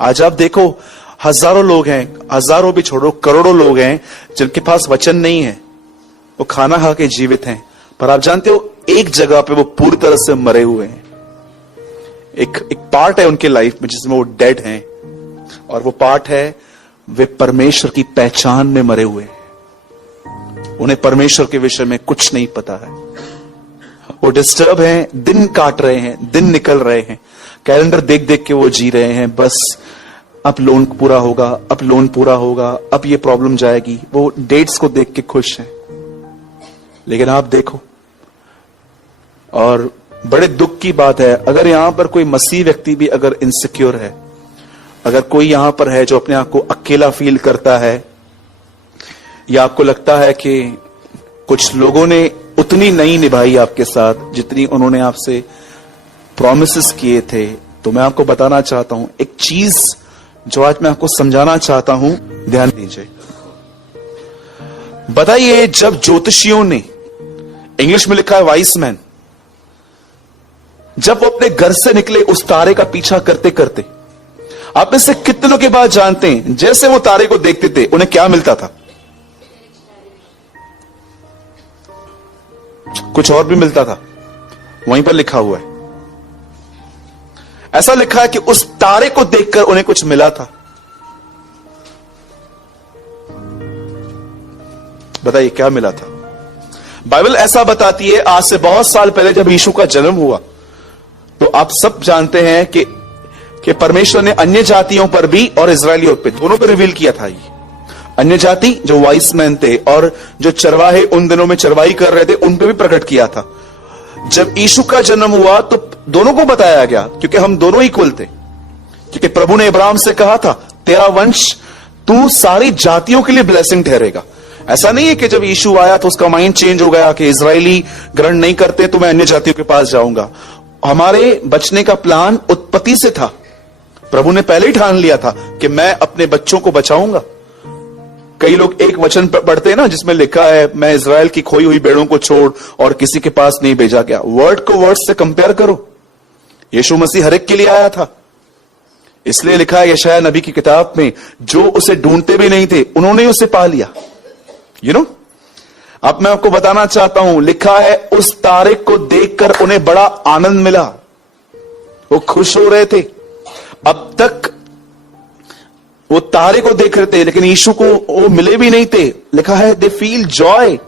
आज आप देखो, हजारों लोग हैं, हजारों भी छोड़ो, करोड़ों लोग हैं जिनके पास वचन नहीं है, वो खाना खा के जीवित हैं, पर आप जानते हो एक जगह पे वो पूरी तरह से मरे हुए हैं। एक पार्ट है उनके लाइफ में जिसमें वो डेड हैं, और वो पार्ट है वे परमेश्वर की पहचान में मरे हुए हैं। उन्हें परमेश्वर के विषय में कुछ नहीं पता है। वो डिस्टर्ब हैं, दिन काट रहे हैं, दिन निकल रहे हैं, कैलेंडर देख देख के वो जी रहे हैं, बस अब लोन पूरा होगा, अब लोन पूरा होगा, अब ये प्रॉब्लम जाएगी। वो डेट्स को देख के खुश हैं। लेकिन आप देखो, और बड़े दुख की बात है, अगर यहां पर कोई मसीह व्यक्ति भी अगर इनसिक्योर है, अगर कोई यहां पर है जो अपने आप को अकेला फील करता है, या आपको लगता है कि कुछ लोगों ने उतनी नहीं निभाई आपके साथ जितनी उन्होंने आपसे प्रॉमिसेस किए थे, तो मैं आपको बताना चाहता हूं एक चीज जो आज मैं आपको समझाना चाहता हूं, ध्यान दीजिए। बताइए, जब ज्योतिषियों ने, इंग्लिश में लिखा है वाइस मैन, जब वो अपने घर से निकले उस तारे का पीछा करते करते, आप में से कितनों के बाद जानते हैं जैसे वो तारे को देखते थे उन्हें क्या मिलता था? कुछ और भी मिलता था, वहीं पर लिखा हुआ है। ऐसा लिखा है कि उस तारे को देखकर उन्हें कुछ मिला था। बताइए क्या मिला था? बाइबल ऐसा बताती है, आज से बहुत साल पहले जब यीशु का जन्म हुआ, तो आप सब जानते हैं कि परमेश्वर ने अन्य जातियों पर भी और इजरायलियों पे, दोनों पर रिवील किया था। ये अन्य जाति जो वाइस मैन थे और जो चरवाहे उन दिनों में चरवाही कर रहे थे, उन पे भी प्रकट किया था। जब यीशु का जन्म हुआ तो दोनों को बताया गया, क्योंकि हम दोनों इक्वल थे। क्योंकि प्रभु ने अब्राहम से कहा था, तेरा वंश तू सारी जातियों के लिए ब्लेसिंग ठहरेगा। ऐसा नहीं है कि जब यीशु आया तो उसका माइंड चेंज हो गया कि इजरायली ग्रहण नहीं करते तो मैं अन्य जातियों के पास जाऊंगा। हमारे बचने का प्लान उत्पत्ति से था। प्रभु ने पहले ही ठान लिया था कि मैं अपने बच्चों को बचाऊंगा। कई लोग एक वचन पढ़ते हैं ना जिसमें लिखा है, मैं इजराइल की खोई हुई भेड़ों को छोड़ और किसी के पास नहीं भेजा गया। वर्ड को वर्ड से कंपेयर करो। यीशु मसीह हर एक के लिए आया था, इसलिए लिखा है यशायाह नबी की किताब में, जो उसे ढूंढते भी नहीं थे उन्होंने उसे पा लिया। यू नो, अब मैं आपको बताना चाहता हूं, लिखा है उस तारे को देखकर उन्हें बड़ा आनंद मिला, वो खुश हो रहे थे। अब तक वो तारे को देख रहे थे लेकिन यीशु को वो मिले भी नहीं थे। लिखा है दे फील जॉय।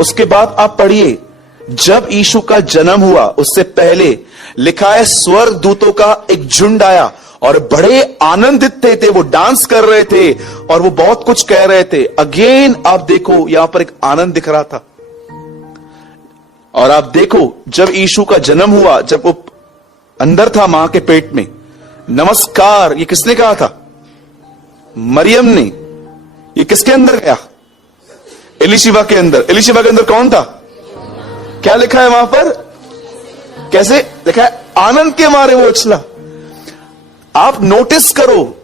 उसके बाद आप पढ़िए, जब यीशु का जन्म हुआ उससे पहले लिखा है स्वर्ग दूतों का एक झुंड आया और बड़े आनंदित थे, वो डांस कर रहे थे और वो बहुत कुछ कह रहे थे। अगेन आप देखो यहां पर एक आनंद दिख रहा था। और आप देखो जब यीशु का जन्म हुआ, जब वो अंदर था मां के पेट में, नमस्कार ये किसने कहा था? मरियम ने। ये किसके अंदर गया? एलिशिबा के अंदर। एलिशिबा के अंदर कौन था? क्या लिखा है वहां पर? कैसे लिखा है? आनंद के मारे वो उछला। आप नोटिस करो,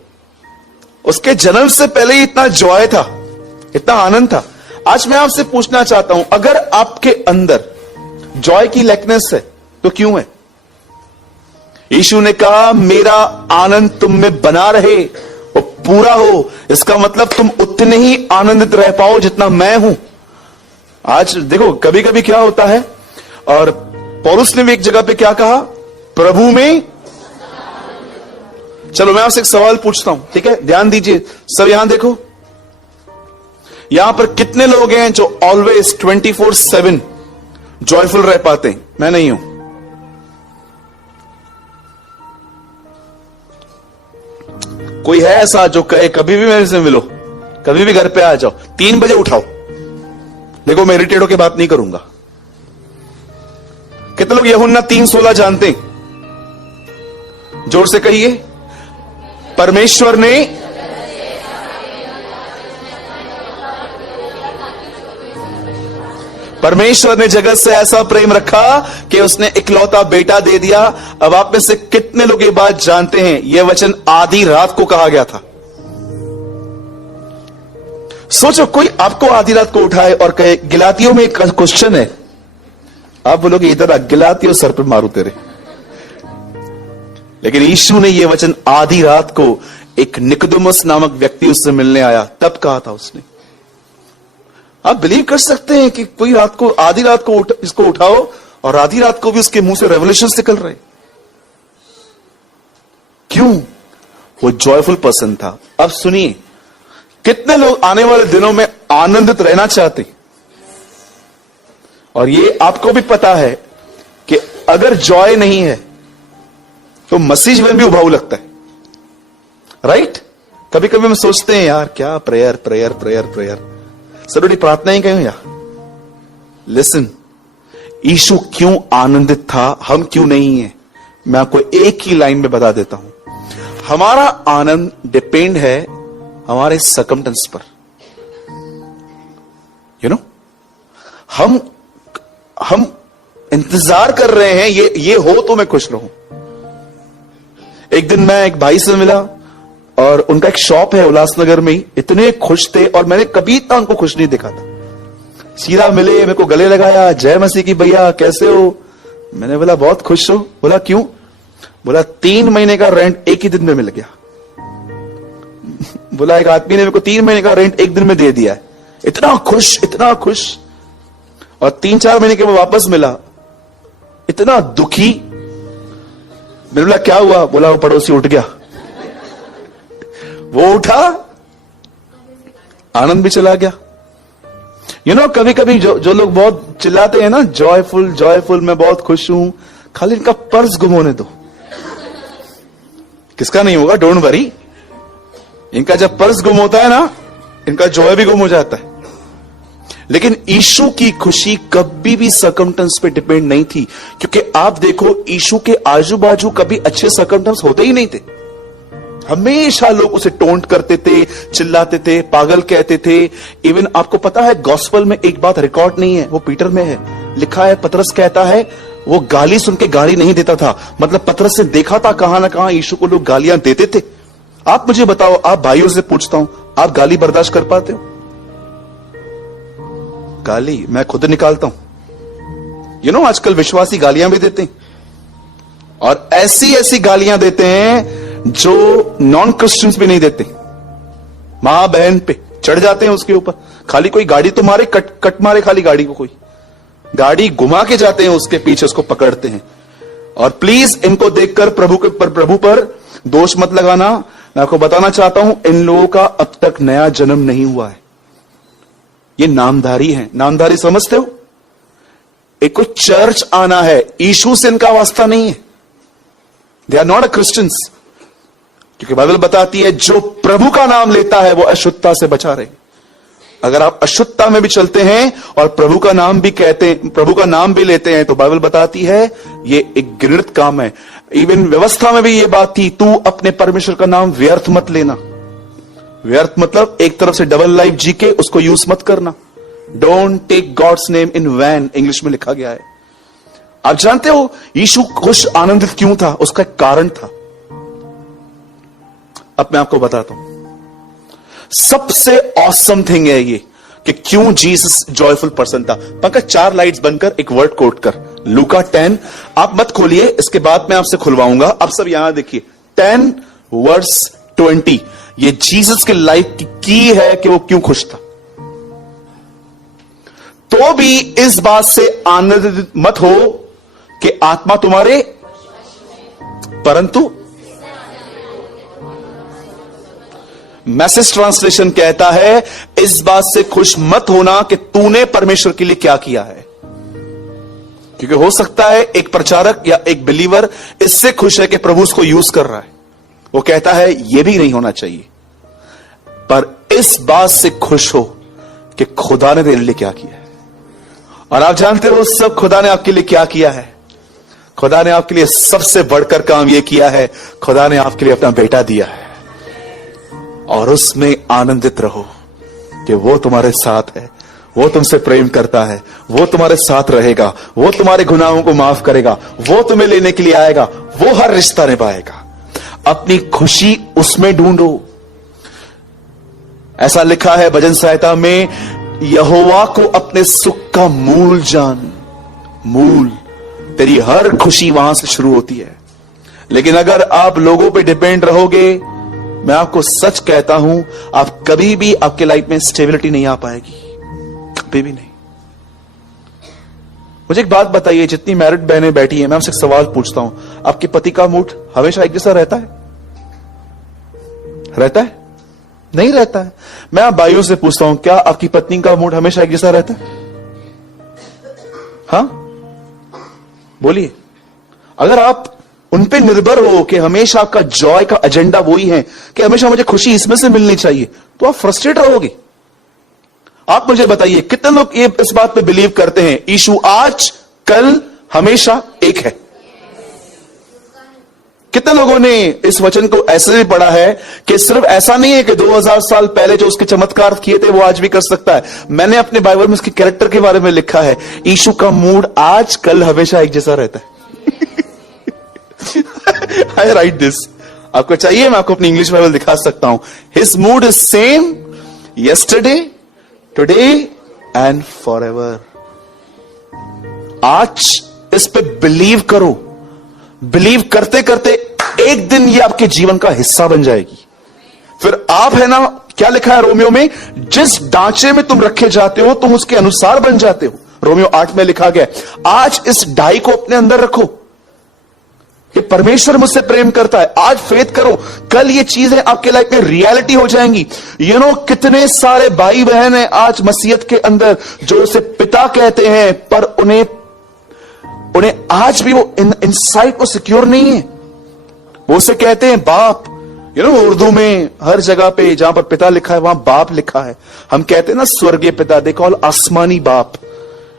उसके जन्म से पहले ही इतना जॉय था, इतना आनंद था। आज मैं आपसे पूछना चाहता हूं, अगर आपके अंदर जॉय की लैकनेस है तो क्यों है? यीशु ने कहा मेरा आनंद तुम में बना रहे, वो पूरा हो। इसका मतलब तुम उतने ही आनंदित रह पाओ जितना मैं हूं। आज देखो कभी कभी क्या होता है, और पौलुस ने भी एक जगह पे क्या कहा, प्रभु में। चलो मैं आपसे एक सवाल पूछता हूं, ठीक है? ध्यान दीजिए सब, यहां देखो, यहां पर कितने लोग हैं जो ऑलवेज 24/7 जॉयफुल रह पाते हैं? मैं नहीं हूं। कोई है ऐसा जो कहे कभी भी मेरे से मिलो, कभी भी घर पे आ जाओ, 3 बजे उठाओ? देखो मैं इरिटेट होकर बात नहीं करूंगा। कितने लोग यूहन्ना 3:16 जानते हैं? जोर से कहिए, परमेश्वर ने जगत से ऐसा प्रेम रखा कि उसने इकलौता बेटा दे दिया। अब आप में से कितने लोग ये बात जानते हैं? यह वचन आधी रात को कहा गया था। सोचो कोई आपको आधी रात को उठाए और कहे, गिलातियों में एक क्वेश्चन है, आप बोलोगे इधर गिलातियों सर पे मारू तेरे। लेकिन यीशु ने यह वचन आधी रात को एक निकोदेमुस नामक व्यक्ति उससे मिलने आया तब कहा था उसने। आप बिलीव कर सकते हैं कि कोई रात को, आधी रात को इसको उठाओ और आधी रात को भी उसके मुंह से रेवलेशंस निकल रहे। क्यों? वो जॉयफुल पर्सन था। अब सुनिए, कितने लोग आने वाले दिनों में आनंदित रहना चाहते, और ये आपको भी पता है कि अगर जॉय नहीं है तो मसीह जीवन भी उबाऊ लगता है, राइट? कभी कभी हम सोचते हैं यार क्या प्रेयर प्रेयर प्रेयर प्रेयर, सरोटी प्रार्थना ही कहें यार। लिसन, यीशु क्यों आनंदित था, हम क्यों नहीं है? मैं आपको एक ही लाइन में बता देता हूं। हमारा आनंद डिपेंड है हमारे सर्कमस्टेंस पर। यू नो, हम इंतजार कर रहे हैं ये हो तो मैं खुश रहूं। एक दिन मैं एक भाई से मिला और उनका एक शॉप है उल्लासनगर में ही। इतने खुश थे और मैंने कभी इतना उनको खुश नहीं देखा था। सीधा मिले, मेरे को गले लगाया, जय मसीह की भैया कैसे हो? मैंने बोला बहुत खुश हो। बोला क्यों? बोला 3 महीने का रेंट एक ही दिन में मिल गया। बोला एक आदमी ने मेरे को 3 महीने का रेंट एक दिन में दे दिया है। इतना खुश, इतना खुश। और 3-4 महीने के बाद वापस मिला, इतना दुखी। मैंने बोला क्या हुआ? बोला वो पड़ोसी उठ गया। वो उठा, आनंद भी चला गया। यू नो, कभी कभी जो लोग बहुत चिल्लाते हैं ना, जॉयफुल जॉयफुल, मैं बहुत खुश हूं, खाली इनका पर्स गुम होने दो। किसका नहीं होगा, डोंट वरी। इनका जब पर्स गुम होता है ना, इनका जॉय भी गुम हो जाता है। लेकिन यीशु की खुशी कभी भी सर्कमस्टेंस पे डिपेंड नहीं थी, क्योंकि आप देखो यीशु के आजू बाजू कभी अच्छे सर्कमस्टेंस होते ही नहीं थे। हमेशा लोग उसे टोंट करते थे, चिल्लाते थे, पागल कहते थे। इवन आपको पता है गॉस्पेल में एक बात रिकॉर्ड नहीं है, वो पीटर में है, लिखा है, पतरस कहता है वो गाली सुन के गाली नहीं देता था। मतलब पतरस ने देखा था कहां ना कहां यीशु को लोग गालियां देते थे। आप मुझे बताओ, आप भाइयों से पूछता हूं, आप गाली बर्दाश्त कर पाते हो? गाली मैं खुद निकालता हूं। यू नो, आजकल विश्वासी गालियां भी देते हैं, और ऐसी ऐसी गालियां देते हैं जो नॉन क्रिश्चियंस भी नहीं देते। मां बहन पे चढ़ जाते हैं उसके ऊपर। खाली कोई गाड़ी तो मारे, कट मारे खाली गाड़ी को, कोई गाड़ी घुमा के जाते हैं उसके पीछे, उसको पकड़ते हैं। और प्लीज इनको देखकर प्रभु पर दोष मत लगाना। मैं आपको बताना चाहता हूं, इन लोगों का अब तक नया जन्म नहीं हुआ है। ये नामधारी हैं। नामधारी समझते हो? एक को चर्च आना है, यीशु से इनका वास्ता नहीं है। They are not a Christians. क्योंकि बाइबल बताती है जो प्रभु का नाम लेता है वो अशुद्धता से बचा रहे। अगर आप अशुद्धता में भी चलते हैं और प्रभु का नाम भी कहते हैं, प्रभु का नाम भी लेते हैं, तो बाइबल बताती है ये एक घृणित काम है। इवन व्यवस्था में भी ये बात थी, तू अपने परमेश्वर का नाम व्यर्थ मत लेना। व्यर्थ मतलब एक तरफ से डबल लाइफ जी के उसको यूज मत करना। Don't take God's name in vain, English में लिखा गया है। आप जानते हो यीशु खुश आनंदित क्यों था? उसका एक कारण था। अब मैं आपको बताता हूं। सबसे ऑसम थिंग है ये कि क्यों जीसस जॉयफुल पर्सन था। पंकज 4 लाइट्स बनकर एक वर्ड कोट कर, लूका 10। आप मत खोलिए, इसके बाद मैं आपसे खुलवाऊंगा। आप सब यहां देखिए, 10 वर्स 20। ये जीसस के लाइफ की है कि वो क्यों खुश था। तो भी इस बात से आनंदित मत हो कि आत्मा तुम्हारे, परंतु मैसेज ट्रांसलेशन कहता है इस बात से खुश मत होना कि तूने परमेश्वर के लिए क्या किया है। क्योंकि हो सकता है एक प्रचारक या एक बिलीवर इससे खुश है कि प्रभु उसको यूज कर रहा है, वो कहता है यह भी नहीं होना चाहिए, पर इस बात से खुश हो कि खुदा ने तेरे लिए क्या किया है। और आप जानते हो सब खुदा ने आपके लिए क्या किया है? खुदा ने आपके लिए सबसे बढ़कर काम यह किया है, खुदा ने आपके लिए अपना बेटा दिया है। और उसमें आनंदित रहो कि वो तुम्हारे साथ है, वो तुमसे प्रेम करता है, वो तुम्हारे साथ रहेगा, वो तुम्हारे गुनाहों को माफ करेगा, वो तुम्हें लेने के लिए आएगा, वो हर रिश्ता निभाएगा। अपनी खुशी उसमें ढूंढो। ऐसा लिखा है भजन संहिता में, यहोवा को अपने सुख का मूल जान। मूल, तेरी हर खुशी वहां से शुरू होती है। लेकिन अगर आप लोगों पे डिपेंड रहोगे, मैं आपको सच कहता हूं, आप कभी भी आपके लाइफ में स्टेबिलिटी नहीं आ पाएगी, कभी भी नहीं। मुझे एक बात बताइए, जितनी मैरिड बहनें बैठी हैं, मैं आपसे एक सवाल पूछता हूं, आपके पति का मूड हमेशा एक जैसा रहता है? रहता है? नहीं रहता है। मैं आप भाइयों से पूछता हूं, क्या आपकी पत्नी का मूड हमेशा एक जैसा रहता है? हां, बोलिए। अगर आप उन पे निर्भर हो कि हमेशा आपका जॉय का एजेंडा वही है कि हमेशा मुझे खुशी इसमें से मिलनी चाहिए, तो आप फ्रस्ट्रेट रहोगे। आप मुझे बताइए, कितने लोग ये इस बात पे बिलीव करते हैं यीशु आज कल हमेशा एक है? कितने लोगों ने इस वचन को ऐसे भी पढ़ा है कि सिर्फ ऐसा नहीं है कि 2000 साल पहले जो उसके चमत्कार किए थे वो आज भी कर सकता है। मैंने अपने बाइबल में उसके कैरेक्टर के बारे में लिखा है, यीशु का मूड आज कल हमेशा एक जैसा रहता है। आई राइट दिस, आपको चाहिए मैं आपको अपनी इंग्लिश बाइबल दिखा सकता हूं। His mood is same yesterday, today and forever. आज इस पे बिलीव करो, बिलीव करते करते एक दिन ये आपके जीवन का हिस्सा बन जाएगी। फिर आप है ना, क्या लिखा है रोमियो में, जिस ढांचे में तुम रखे जाते हो तुम उसके अनुसार बन जाते हो। रोमियो 8 में लिखा गया, आज इस ढाई को अपने अंदर रखो कि परमेश्वर मुझसे प्रेम करता है। आज फेथ करो, कल ये चीजें आपके लाइफ में रियलिटी हो जाएंगी। यू नो, कितने सारे भाई बहन हैं आज मसीहत के अंदर जो उसे पिता कहते हैं, पर उन्हें आज भी वो इनसाइट वो सिक्योर नहीं है। वो उसे कहते हैं बाप। यू नो, उर्दू में हर जगह पे जहां पर पिता लिखा है वहां बाप लिखा है। हम कहते हैं ना स्वर्गीय पिता, दे कॉल आसमानी बाप।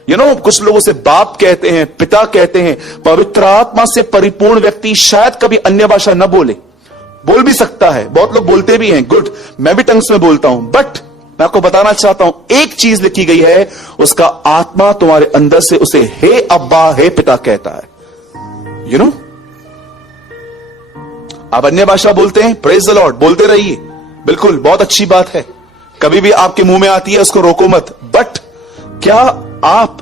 यू नो, कुछ लोग उसे बाप कहते हैं, पिता कहते हैं। पवित्र आत्मा से परिपूर्ण व्यक्ति शायद कभी अन्य भाषा न बोल भी सकता है, बहुत लोग बोलते भी हैं, गुड, मैं भी टंग्स में बोलता हूं। बट मैं आपको बताना चाहता हूं, एक चीज लिखी गई है, उसका आत्मा तुम्हारे अंदर से उसे हे अब्बा, हे पिता कहता है। यू नो, आप अन्य भाषा बोलते हैं, प्रेज द लॉर्ड, बोलते रहिए, बिल्कुल, बहुत अच्छी बात है। कभी भी आपके मुंह में आती है उसको रोको मत। बट क्या आप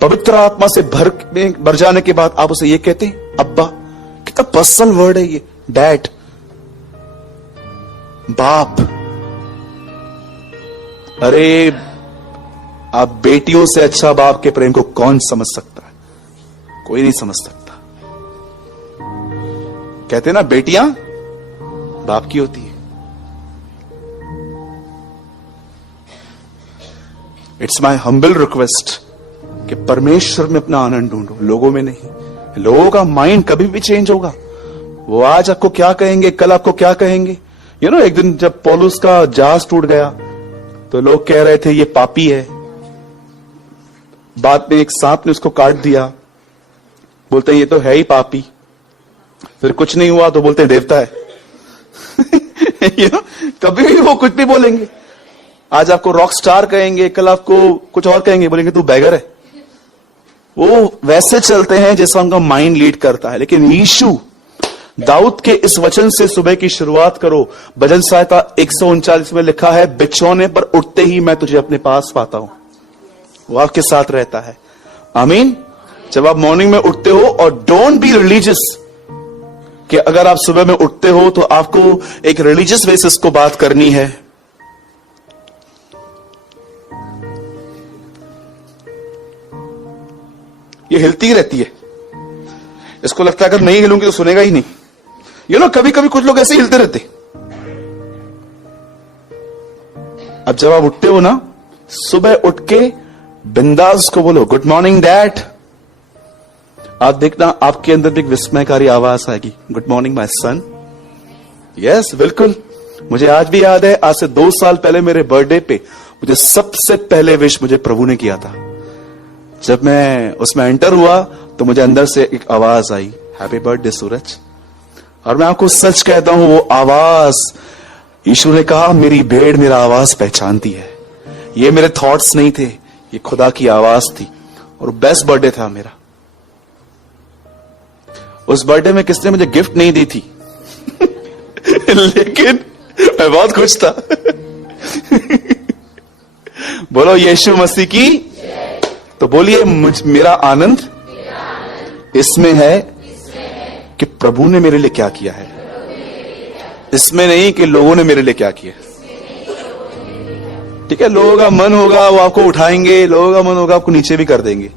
पवित्र आत्मा से भर जाने के बाद आप उसे ये कहते हैं अब्बा? कितना पर्सनल वर्ड है ये, डैड, बाप। अरे, आप बेटियों से अच्छा बाप के प्रेम को कौन समझ सकता है? कोई नहीं समझ सकता। कहते ना, बेटियां बाप की होती है। इट्स माई हम्बल रिक्वेस्ट कि परमेश्वर में अपना आनंद ढूंढो, लोगों में नहीं। लोगों का माइंड कभी भी चेंज होगा। वो आज आपको क्या कहेंगे, कल आपको क्या कहेंगे। यू नो, एक दिन जब पौलुस का जहाज टूट गया तो लोग कह रहे थे ये पापी है। बाद में एक सांप ने उसको काट दिया, बोलते हैं ये तो है ही पापी। फिर कुछ नहीं हुआ तो बोलते हैं देवता है। यू नो, कभी भी वो कुछ भी बोलेंगे। आज आपको रॉक स्टार कहेंगे, कल आपको कुछ और कहेंगे, बोलेंगे तू बैगर है। वो वैसे चलते हैं जैसा उनका माइंड लीड करता है। लेकिन यीशु, दाऊद के इस वचन से सुबह की शुरुआत करो। भजन संहिता 139 में लिखा है, बिछौने पर उठते ही मैं तुझे अपने पास पाता हूं। वो आपके साथ रहता है। आमीन। जब आप मॉर्निंग में उठते हो, और डोंट बी रिलीजियस कि अगर आप सुबह में उठते हो तो आपको एक रिलीजियस बेसिस को बात करनी है। ये हिलती रहती है, इसको लगता है अगर नहीं हिलूंगी तो सुनेगा ही नहीं। यू नो, कभी कभी कुछ लोग ऐसे हिलते रहते। अब जब आप उठते हो ना, सुबह उठ के बिंदास को बोलो, गुड मॉर्निंग डैड। आप देखना आपके अंदर भी एक विस्मयकारी आवाज आएगी, good morning my son. Yes, बिल्कुल। मुझे आज भी याद है, आज से 2 साल पहले मेरे बर्थडे पे मुझे सबसे पहले विश मुझे प्रभु ने किया था। जब मैं उसमें एंटर हुआ तो मुझे अंदर से एक आवाज आई, हैप्पी बर्थडे सूरज। और मैं आपको सच कहता हूं, वो आवाज, यीशु ने कहा मेरी भेड़ मेरा आवाज पहचानती है। ये मेरे थॉट्स नहीं थे, ये खुदा की आवाज थी। और बेस्ट बर्थडे था मेरा। उस बर्थडे में किसने मुझे गिफ्ट नहीं दी थी। लेकिन मैं बहुत खुश था। बोलो यीशु मसीह की। तो बोलिए, मेरा आनंद इसमें है कि प्रभु ने मेरे लिए क्या किया है, इसमें नहीं कि लोगों ने मेरे लिए क्या किया। ठीक है, लोगों का मन होगा वो आपको उठाएंगे, लोगों का मन होगा आपको नीचे भी कर देंगे,